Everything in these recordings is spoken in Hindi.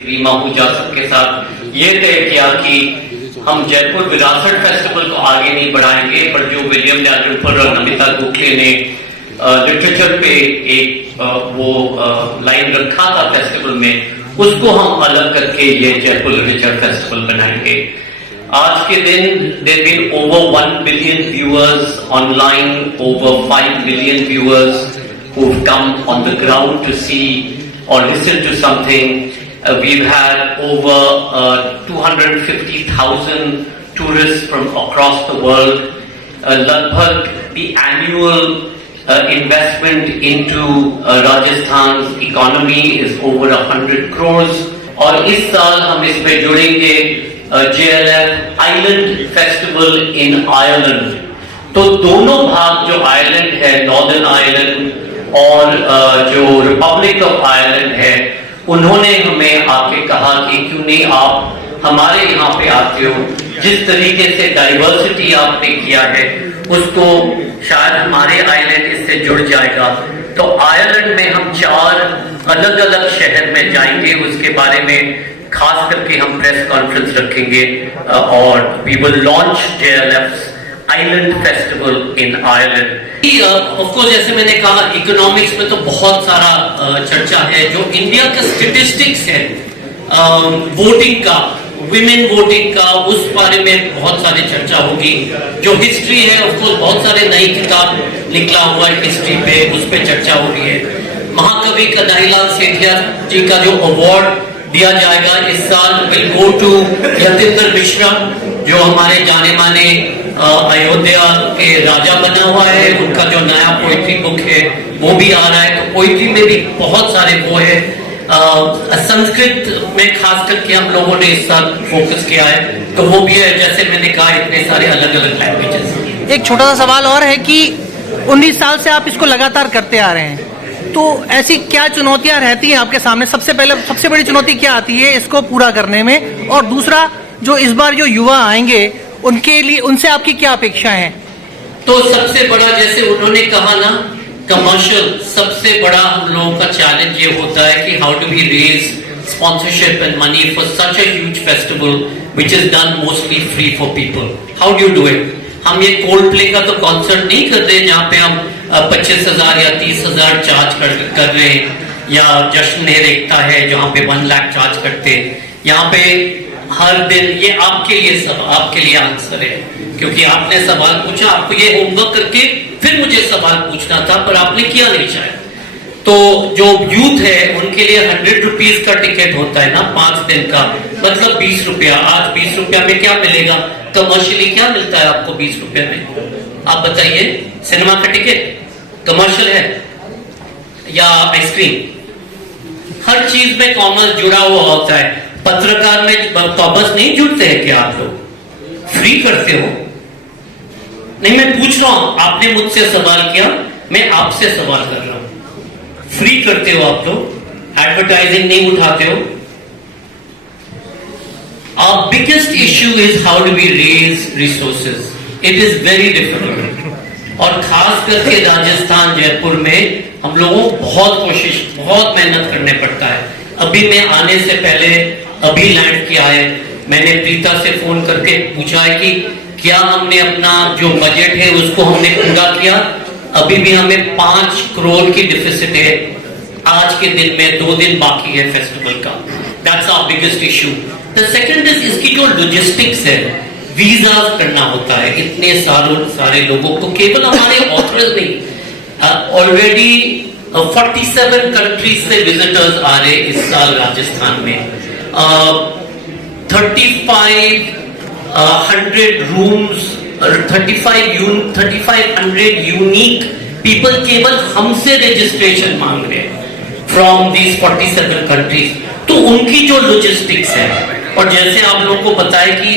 रीमा पूजा सबके साथ ये तय किया कि हम जयपुर विरासत फेस्टिवल को आगे नहीं बढ़ाएंगे, पर जो विलियम डैलरम्फर और नमिता गोखले ने लिटरेचर पे एक वो लाइन रखा था फेस्टिवल में, उसको हम अलग करके ये जयपुर लिटरेचर फेस्टिवल बनाएंगे। आज के दिन there been over 1 billion viewers online, over 5 million viewers who've come on the ground to see or listen to something. We've had over 250,000 tourists from across the world. Lagbhag the annual investment into Rajasthan's economy is over 100 crores. और इस साल हम इसमें जुड़ेंगे JLF Island Festival in Ireland. तो दोनों भाग जो आयरलैंड है, नॉर्दर्न आयरलैंड और जो रिपब्लिक ऑफ आयरलैंड है, उन्होंने हमें आके कहा कि क्यों नहीं आप हमारे यहाँ पे आते हो, जिस तरीके से डाइवर्सिटी आपने किया है उसको शायद हमारे आइलैंड इससे जुड़ जाएगा। तो आयरलैंड में हम 4 अलग अलग शहर में जाएंगे, उसके बारे में खास करके हम प्रेस कॉन्फ्रेंस रखेंगे और we will launch JLF's island festival in Ireland. Of course जैसे मैंने कहा, इकोनॉमिक्स में तो बहुत सारा चर्चा है। जो इंडिया का स्टैटिस्टिक्स है वोटिंग का, विमेन वोटिंग का, उस बारे में बहुत सारी चर्चा होगी। जो हिस्ट्री है ऑफ कोर्स बहुत सारे नई किताब निकला हुआ है हिस्ट्री पे, उस पे चर्चा हो रही है। महाकवि कन्हैयालाल सेठिया जी का जो अवार्ड दिया जाएगा इस साल will go to Yatindra Mishra, जो हमारे जाने माने अयोध्या के राजा बना हुआ है। उनका जो नया पोइट्री बुक है वो भी आ रहा है। तो पोइट्री में भी बहुत सारे वो है। संस्कृत में खास करके हम लोगों ने इस साल फोकस किया है, तो वो भी है। जैसे मैंने कहा, इतने सारे अलग अलग लैंग्वेजेस। एक छोटा सा सवाल और है कि 19 साल से आप इसको लगातार करते आ रहे हैं, तो ऐसी क्या चुनौतियां रहती हैं आपके सामने? सबसे बड़ी चुनौती क्या आती है इसको पूरा करने में? और दूसरा, जो इस बार जो युवा आएंगे उनके लिए, उनसे आपकी क्या अपेक्षाएं हैं? तो सबसे बड़ा, जैसे उन्होंने कहा ना, कमर्शियल, सबसे बड़ा हम लोगों का चैलेंज ये होता है कि how do we raise sponsorship and money for such a huge festival which is done mostly free for people. How do you do it? हम ये कोल्ड प्ले का तो कॉन्सर्ट नहीं कर रहे जहाँ पे हम 25,000 या 30,000 चार्ज कर रहे हैं, या जश्न एकता है जहाँ पे 1 लाख चार्ज करते हैं। यहाँ पे हर दिन, ये आपके लिए आंसर है, क्योंकि आपने सवाल पूछा, आपको ये होमवर्क करके फिर मुझे सवाल पूछना था, पर आपने किया नहीं शायद। तो जो यूथ है उनके लिए 100 रुपीज का टिकट होता है ना, 5 दिन का, मतलब 20 रुपया। आज 20 रुपया में क्या मिलेगा? कमर्शियली क्या मिलता है आपको 20 रुपया में? आप बताइए। सिनेमा का टिकट कमर्शियल है या आइसक्रीम? हर चीज में कॉमर्स जुड़ा हुआ होता है। पत्रकार में कॉमर्स नहीं जुड़ते हैं क्या आप लोग? फ्री करते हो? नहीं, मैं पूछ रहा हूं, आपने मुझसे सवाल किया, मैं आपसे सवाल कर रहा हूं। फ्री करते हो आप लोग? एडवर्टाइजिंग नहीं उठाते हो? Our biggest issue is how do we raise resources. It is very difficult. और खास करके राजस्थान, जयपुर में हम लोगों को बहुत मेहनत करने पड़ता है। अभी मैं आने से पहले अभी लैंड किया है, मैंने प्रीता से फोन करके पूछा है कि क्या हमने अपना जो बजट है उसको हमने पूरा किया? अभी भी हमें 5 करोड़ की डिफिसिट है। आज के दिन में 2 दिन बाकी है फेस्टिवल का। That's our biggest issue. The second is इसकी जो लॉजिस्टिक्स है, वीजा करना होता है इतने सारे लोगों को, केवल हमारे ऑथर्स नहीं। ऑलरेडी 47 कंट्रीज से विजिटर्स आ रहे इस साल राजस्थान में। 3,500 रूम्स, 3,500 यूनिक पीपल केवल हमसे रजिस्ट्रेशन मांग रहे हैं फ्रॉम दीज 47 कंट्रीज। तो उनकी जो लॉजिस्टिक्स है, और जैसे आप लोगों को बताया कि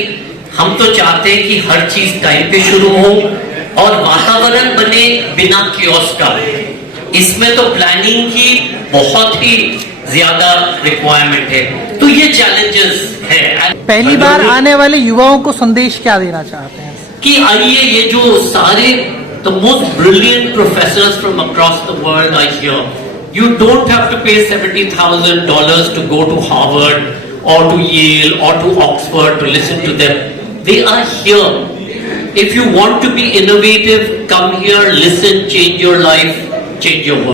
हम तो चाहते हैं कि हर चीज टाइम पे शुरू हो और वातावरण बने बिना कियोस्क का। इसमें तो प्लानिंग की बहुत ही ज्यादा रिक्वायरमेंट है। तो ये चैलेंजेस है। पहली बार आने वाले युवाओं को संदेश क्या देना चाहते हैं? कि आइए, ये जो सारे the most brilliant professors from across the world are here, You don't have to pay $70,000 to go to Harvard or to Yale or to Oxford to listen to them. They are here. If you want to be innovative, come here, listen, change your life, change your world.